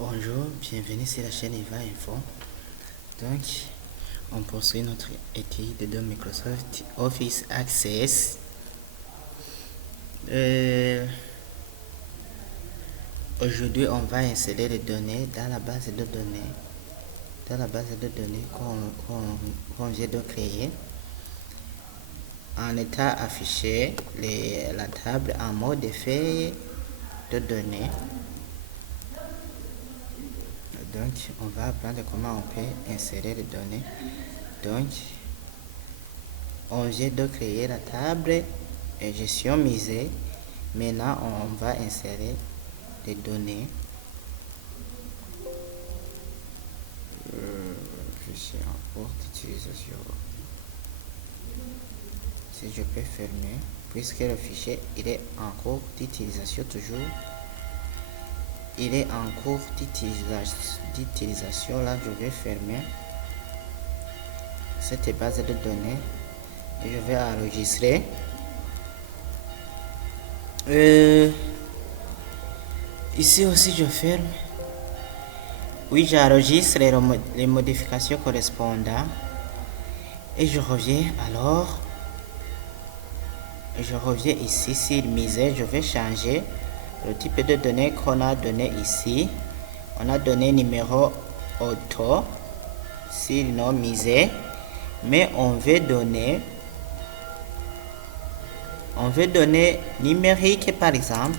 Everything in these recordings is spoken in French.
Bonjour, bienvenue sur la chaîne Eva Info. Donc, on poursuit notre étude de Microsoft Office Access. Aujourd'hui, on va insérer les données dans la base de données, qu'on vient de créer. En état affiché, la table en mode effet de données. Donc, on va apprendre comment on peut insérer les données. Donc, on vient de créer la table et gestion misée. Maintenant, on va insérer les données. Je suis en cours d'utilisation. Si je peux fermer, puisque le fichier il est en cours d'utilisation toujours. Il est en cours d'utilisation. Là, je vais fermer cette base de données et je vais enregistrer. Ici aussi, je ferme. Oui, j'enregistre les modifications correspondantes et je reviens alors. Je reviens ici sur misère. Je vais changer le type de données qu'on a donné ici. On a donné numéro auto sur non misère, mais on veut donner numérique par exemple.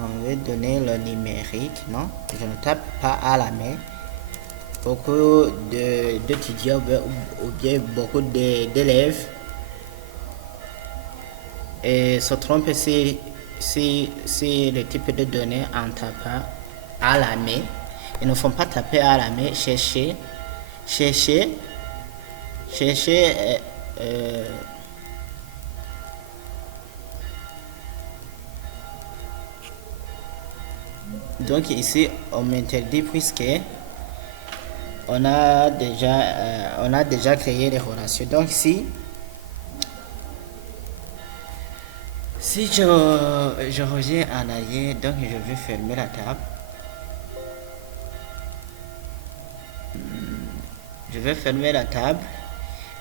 On veut donner le numérique, non, je ne tape pas à la main. Beaucoup d'étudiants ou bien beaucoup d'élèves et se trompent si le type de données en tapant à la main. Ils ne font pas taper à la main, chercher. Donc ici on m'interdit puisque on a déjà créé les relations. Donc si je reviens en arrière, donc je vais fermer la table. Je vais fermer la table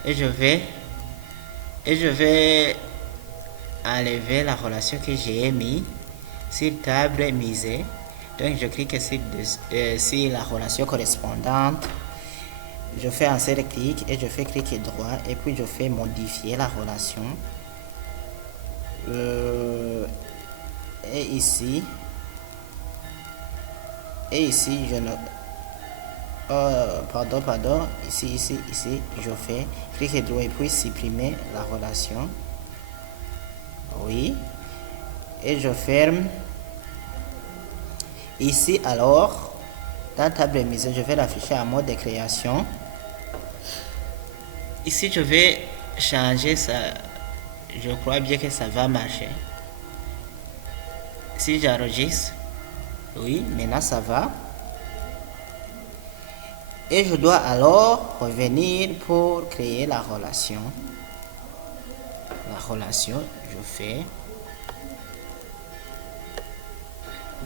et je vais enlever la relation que j'ai mis sur table misée. Donc je clique sur la relation correspondante. Je fais un seul clic et je fais clic droit et puis je fais modifier la relation. Et ici je ne pardon, ici je fais clic droit et puis supprimer la relation. Oui, et je ferme. Ici alors, dans table mise, je vais l'afficher en mode de création. Ici je vais changer ça. Je crois bien que ça va marcher. Si j'enregistre, oui, maintenant ça va. Et je dois alors revenir pour créer la relation. La relation, je fais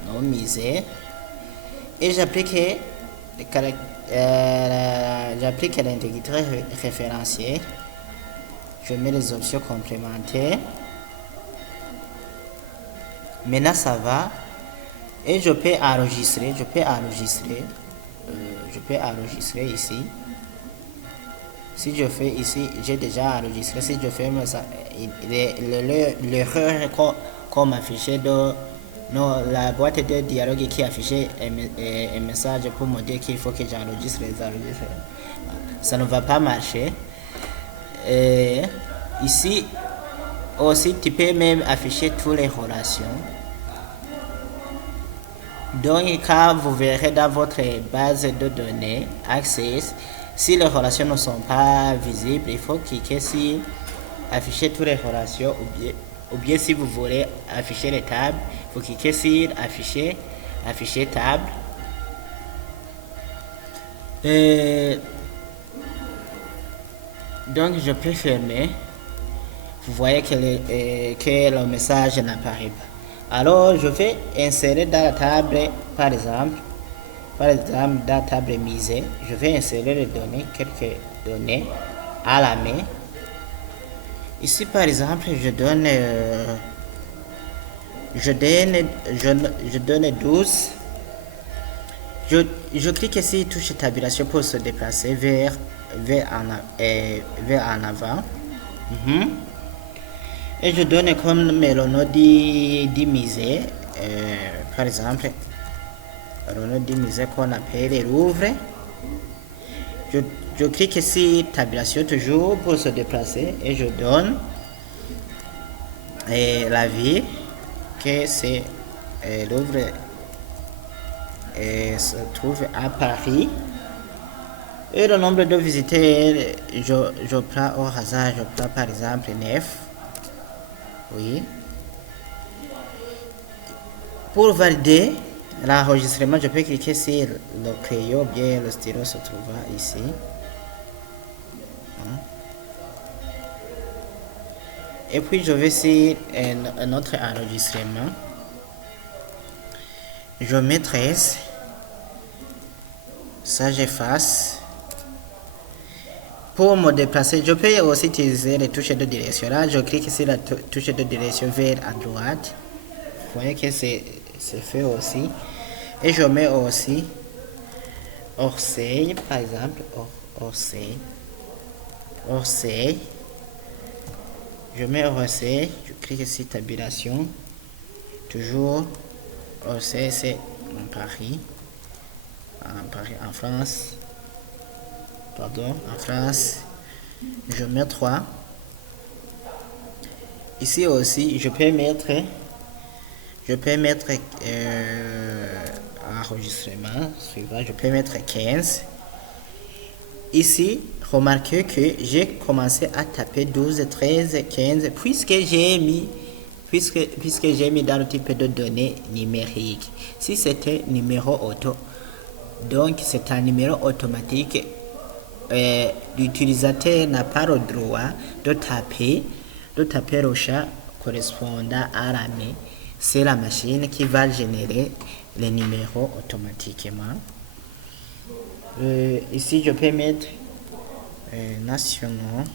non misère et j'applique l'intégrité référentielle. Je mets les options complémentaires. Maintenant ça va et je peux enregistrer ici. Si je fais ici, j'ai déjà enregistré. Si je ferme ça, l'erreur qu'on m'affichait dans la boîte de dialogue qui affichait un message pour me dire qu'il faut que j'enregistre ça ne va pas marcher. Ici aussi tu peux même afficher toutes les relations. Donc quand vous verrez dans votre base de données Access, si les relations ne sont pas visibles, il faut cliquer sur afficher toutes les relations ou bien si vous voulez afficher les tables, il faut cliquer sur afficher table. Donc je peux fermer. Vous voyez que le message n'apparaît pas. Alors, je vais insérer dans la table, par exemple, dans la table misée, je vais insérer les données, quelques données à la main. Ici, par exemple, je donne 12. Je clique ici, touche tabulation pour se déplacer vers en avant. Et je donne comme le nom du musée, par exemple, le nom du musée qu'on appelle Louvre. Je clique ici, tabulation toujours pour se déplacer et je donne la ville que c'est Louvre se trouve à Paris. Et le nombre de visiteurs, je prends au hasard, je prends par exemple 9. Oui. Pour valider l'enregistrement, je peux cliquer sur le crayon, bien le stylo se trouve ici. Et puis je vais sur un autre enregistrement. Je mets 13. Ça, j'efface. Pour me déplacer, je peux aussi utiliser les touches de direction. Là, je clique sur la touche de direction vers à droite. Vous voyez que c'est fait aussi. Et je mets aussi Orsay, par exemple. Orsay. Je mets Orsay. Je clique sur tabulation. Toujours Orsay, c'est en Paris. En France. Pardon, en France. Je mets 3. Ici aussi, je peux mettre enregistrement suivant, je peux mettre 15. Ici, remarquez que j'ai commencé à taper 12, 13, 15, puisque j'ai mis dans le type de données numériques. Si c'était numéro auto, donc c'est un numéro automatique, l'utilisateur n'a pas le droit de taper le chat correspondant à la main. C'est la machine qui va générer les numéros automatiquement. Ici, je peux mettre national,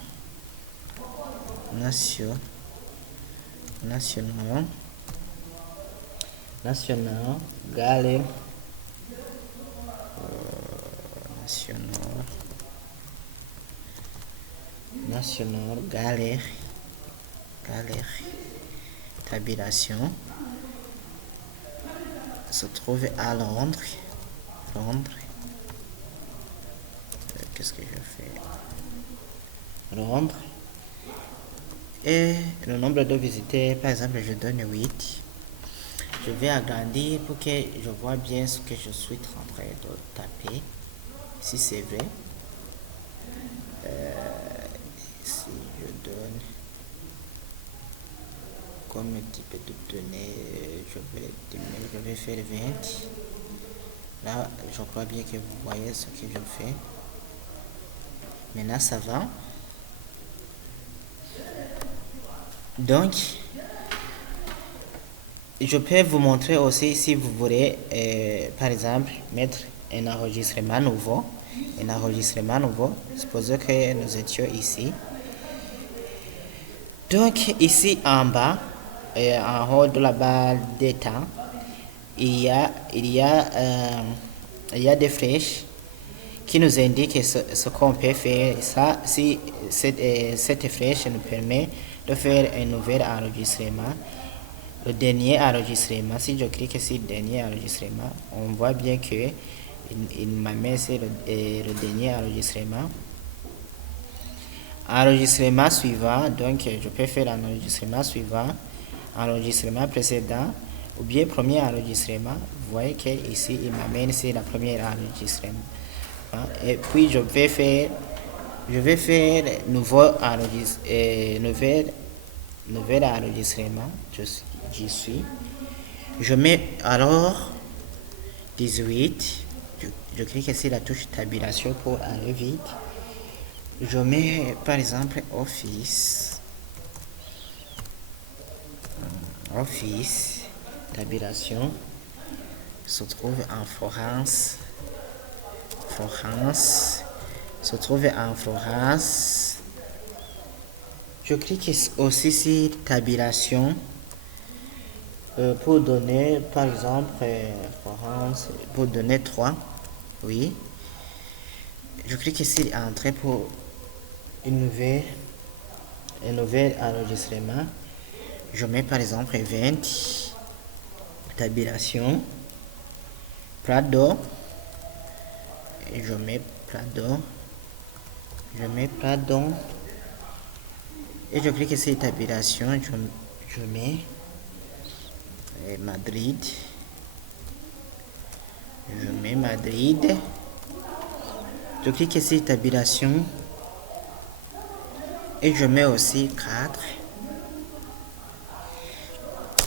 galerie, national, galerie, tabulation, se trouve à Londres. Qu'est-ce que je fais? Londres. Et le nombre de visiteurs, par exemple, je donne 8. Je vais agrandir pour que je vois bien ce que je suis en train de taper. Si c'est vrai. Si je donne comme type de données, je vais faire 20. Là, je crois bien que vous voyez ce que je fais. Maintenant, ça va. Donc, je peux vous montrer aussi si vous voulez, par exemple, mettre un enregistrement nouveau. Supposons que nous étions ici. Donc, ici en bas, en haut de la barre des temps, il y a des flèches qui nous indiquent ce qu'on peut faire. Ça, si cette flèche nous permet de faire un nouvel enregistrement. Le dernier enregistrement, si je clique sur le dernier enregistrement, on voit bien que il m'amène sur le dernier enregistrement. Enregistrement suivant, donc je peux faire l'enregistrement suivant, enregistrement précédent, ou bien premier enregistrement. Vous voyez que ici il m'amène sur la première enregistrement. Et puis je vais faire nouvel enregistrement. J'y suis. Je mets alors 18. Je clique sur la touche tabulation pour aller vite. Je mets par exemple Office. tabulation se trouve en Florence. Se trouve en Florence. Je clique aussi sur tabulation pour donner, par exemple, Florence, pour donner 3. Oui. Je clique sur entrée pour un nouvel enregistrement. Je mets par exemple 20. Tabulation. Prado. Et je mets Prado. Et je clique sur tabulation. Je mets Madrid. Je mets Madrid. Je clique sur tabulation. Et je mets aussi 4.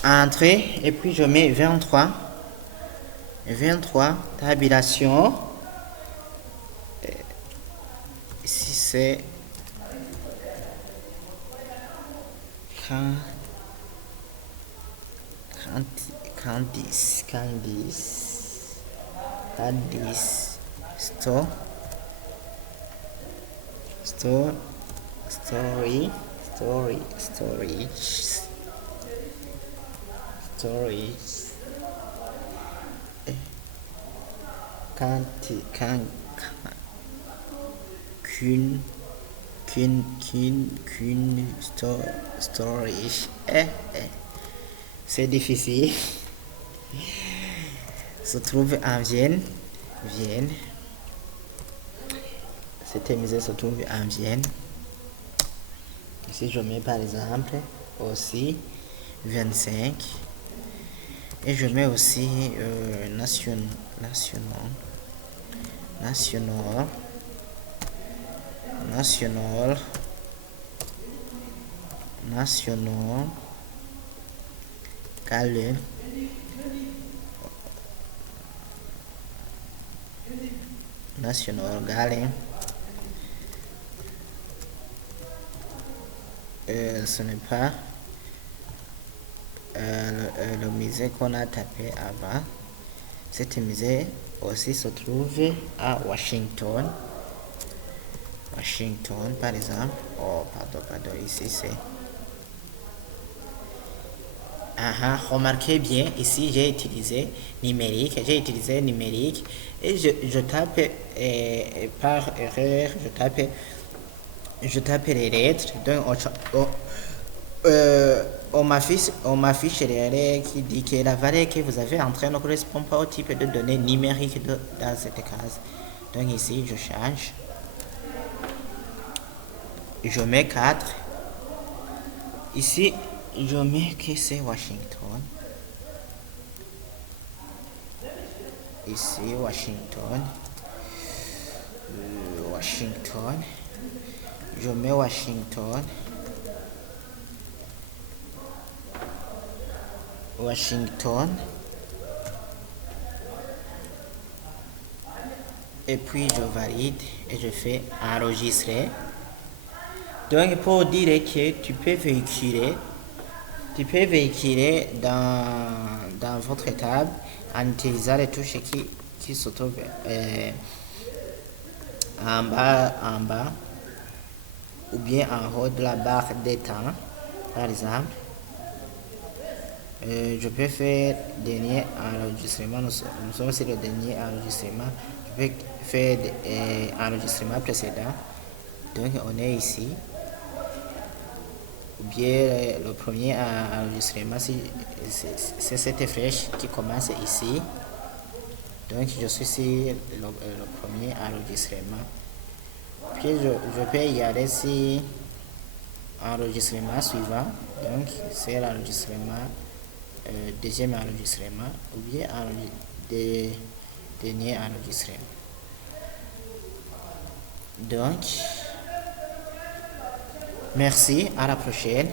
Entrée. Et puis je mets 23. 23. Tabulation. Ici c'est Candice storage storage. C'est difficile. Se trouve en Vienne. Cette musée se trouve en Vienne. Ici je mets par exemple aussi 25. Et je mets aussi national Gallen. National Gallen. Ce n'est pas le musée qu'on a tapé avant. Cet musée aussi se trouve à Washington. Par exemple. Oh, pardon, ici c'est. Remarquez bien, ici j'ai utilisé numérique et je tape par erreur, je tape les lettres. Donc on m'affiche l'erreur qui dit que la valeur que vous avez entrée ne correspond pas au type de données numériques dans cette case. Donc ici je change, je mets 4. Ici je mets que c'est Washington. Ici Washington. Je mets Washington. Et puis je valide et je fais enregistrer. Donc pour dire que tu peux véhiculer dans votre table en utilisant les touches qui se trouvent en bas ou bien en haut de la barre des temps. Par exemple, je peux faire dernier enregistrement. Nous sommes sur le dernier enregistrement. Je peux faire enregistrement précédent. Donc on est ici. Ou bien le premier enregistrement, c'est cette flèche qui commence ici. Donc je suis sur le premier enregistrement. Puis je peux y aller sur enregistrement suivant. Donc c'est l'enregistrement, deuxième enregistrement ou bien dernier enregistrement. Donc merci, à la prochaine.